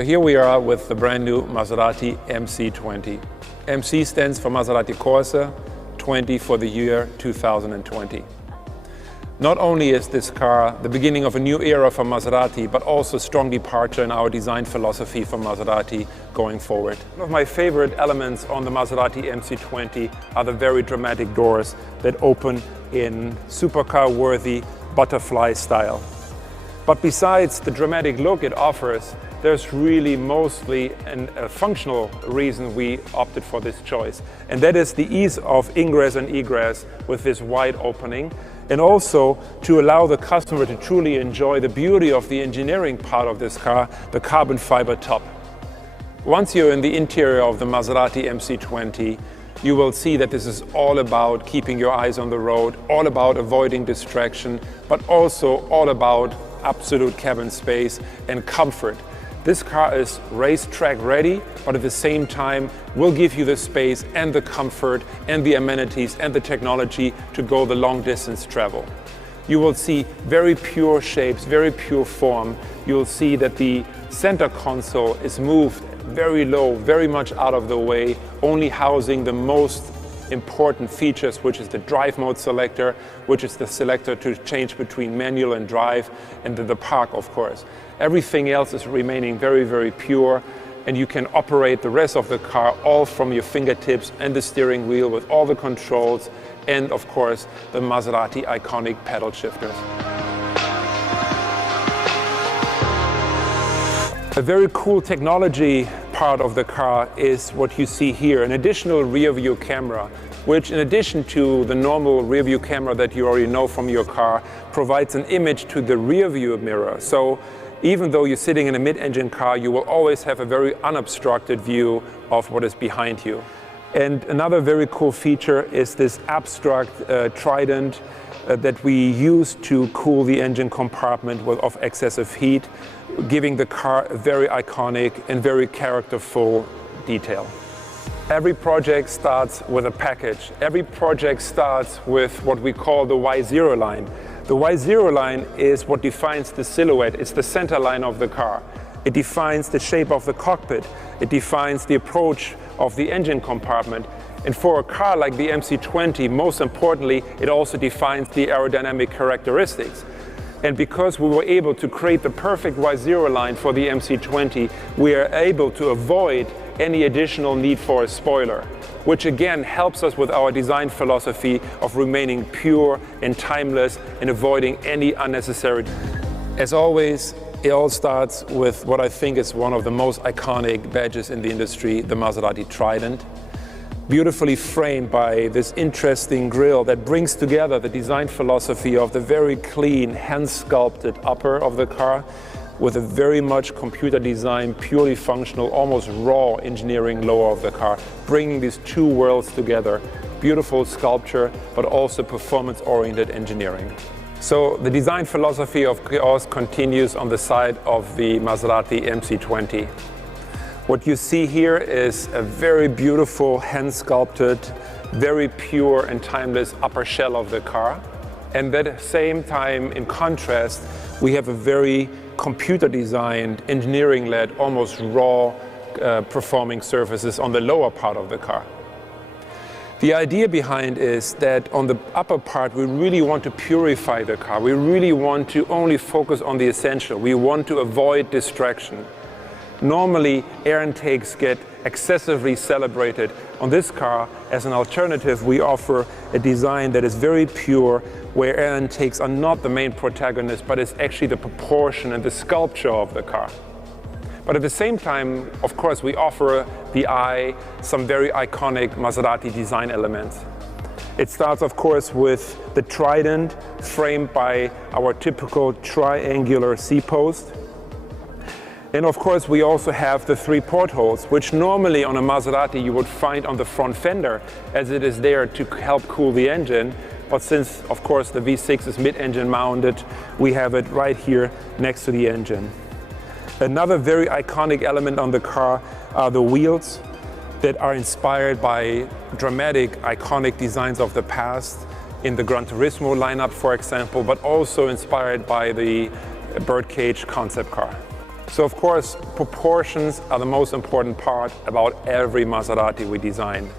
So here we are with the brand new Maserati MC20. MC stands for Maserati Corsa, 20 for the year 2020. Not only is this car the beginning of a new era for Maserati, but also a strong departure in our design philosophy for Maserati going forward. One of my favorite elements on the Maserati MC20 are the very dramatic doors that open in supercar-worthy butterfly style. But besides the dramatic look it offers, there's really mostly a functional reason we opted for this choice. And that is the ease of ingress and egress with this wide opening, and also to allow the customer to truly enjoy the beauty of the engineering part of this car, the carbon fiber top. Once you're in the interior of the Maserati MC20, you will see that this is all about keeping your eyes on the road, all about avoiding distraction, but also all about absolute cabin space and comfort. This car is racetrack ready, but at the same time will give you the space and the comfort and the amenities and the technology to go the long distance travel. You will see very pure shapes, very pure form. You'll see that the center console is moved very low, very much out of the way, only housing the most important features, which is the drive mode selector, which is the selector to change between manual and drive, and the park, of course. Everything else is remaining very, very pure, and you can operate the rest of the car all from your fingertips and the steering wheel with all the controls and, of course, the Maserati iconic paddle shifters. A very cool technology part of the car is what you see here, an additional rear view camera, which in addition to the normal rear view camera that you already know from your car, provides an image to the rear view mirror. So even though you're sitting in a mid-engine car, you will always have a very unobstructed view of what is behind you. And another very cool feature is this abstract trident that we use to cool the engine compartment of excessive heat, giving the car a very iconic and very characterful detail. Every project starts with a package. Every project starts with what we call the Y0 line. The Y0 line is what defines the silhouette. It's the center line of the car. It defines the shape of the cockpit. It defines the approach of the engine compartment. And for a car like the MC20, most importantly, it also defines the aerodynamic characteristics. And because we were able to create the perfect Y0 line for the MC20, we are able to avoid any additional need for a spoiler, which again helps us with our design philosophy of remaining pure and timeless and avoiding any unnecessary. As always, it all starts with what I think is one of the most iconic badges in the industry, the Maserati Trident. Beautifully framed by this interesting grille that brings together the design philosophy of the very clean, hand-sculpted upper of the car with a very much computer design, purely functional, almost raw engineering lower of the car, bringing these two worlds together. Beautiful sculpture, but also performance-oriented engineering. So the design philosophy of chaos continues on the side of the Maserati MC20. What you see here is a very beautiful, hand-sculpted, very pure and timeless upper shell of the car. And at the same time, in contrast, we have a very computer-designed, engineering-led, almost raw performing surfaces on the lower part of the car. The idea behind is that on the upper part, we really want to purify the car. We really want to only focus on the essential. We want to avoid distraction. Normally, air intakes get excessively celebrated. On this car, as an alternative, we offer a design that is very pure, where air intakes are not the main protagonist, but it's actually the proportion and the sculpture of the car. But at the same time, of course, we offer the eye some very iconic Maserati design elements. It starts, of course, with the Trident, framed by our typical triangular C-post. And of course, we also have the three portholes, which normally on a Maserati you would find on the front fender, as it is there to help cool the engine. But since, of course, the V6 is mid-engine mounted, we have it right here next to the engine. Another very iconic element on the car are the wheels that are inspired by dramatic, iconic designs of the past in the Gran Turismo lineup, for example, but also inspired by the birdcage concept car. So of course, proportions are the most important part about every Maserati we design.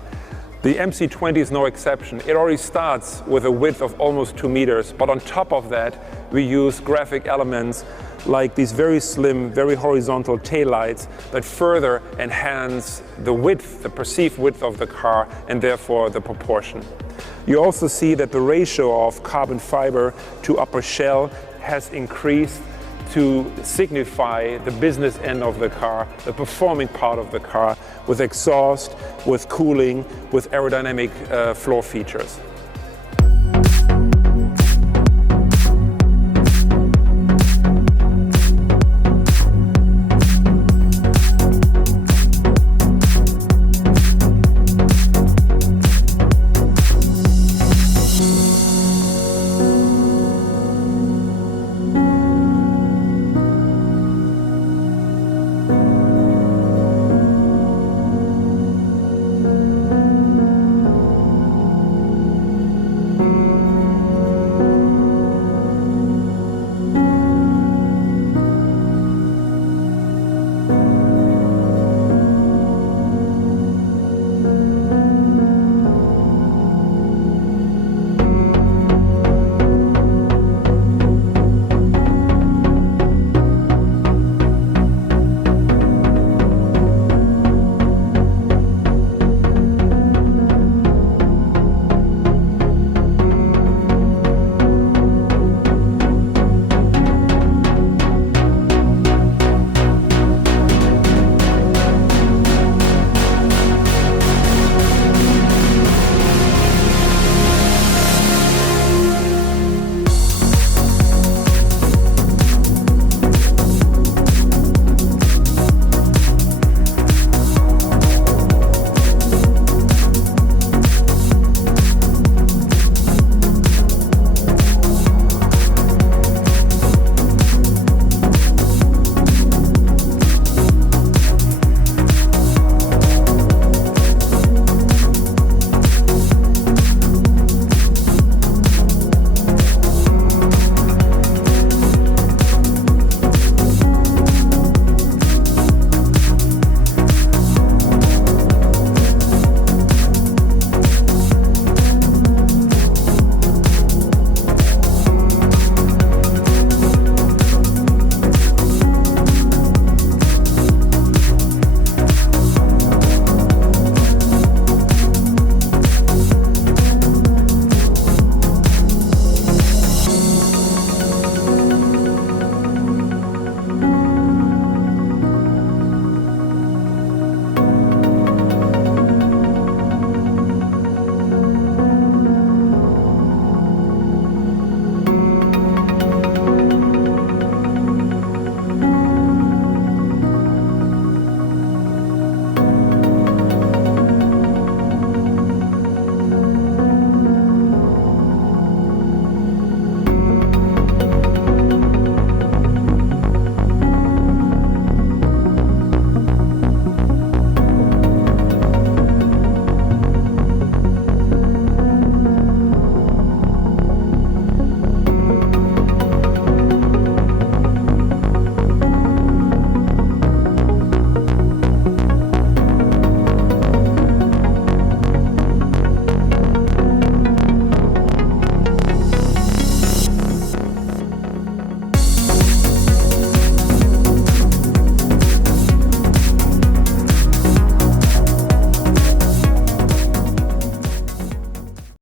The MC20 is no exception. It already starts with a width of almost 2 meters, but on top of that, we use graphic elements like these very slim, very horizontal taillights that further enhance the width, the perceived width of the car, and therefore the proportion. You also see that the ratio of carbon fiber to upper shell has increased to signify the business end of the car, the performing part of the car, with exhaust, with cooling, with aerodynamic floor features.